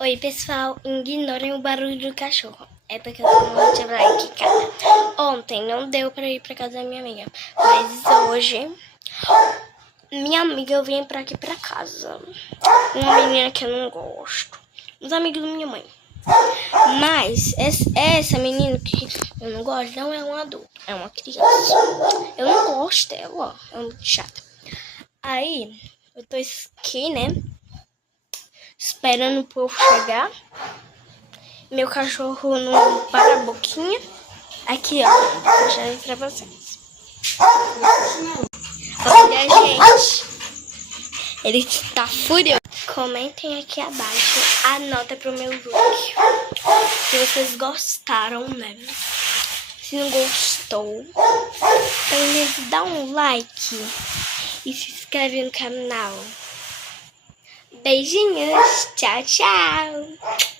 Oi, pessoal, ignorem o barulho do cachorro. É porque eu tô muito aqui, cara. Ontem não deu pra ir pra casa da minha amiga, mas hoje minha amiga vem pra aqui pra casa. Uma menina que eu não gosto. Os amigos da minha mãe. Mas essa menina que eu não gosto não é um adulto, é uma criança. Eu não gosto dela, é muito chata. Aí, eu tô aqui, né? Esperando o povo chegar. Meu cachorro não para a boquinha. Aqui, ó. Vou mostrar pra vocês. Olha, gente. Ele tá furioso. Comentem aqui abaixo a nota pro meu look. Se vocês gostaram, né? Se não gostou, então dá um like e se inscreve no canal. Beijinhos. Tchau, tchau.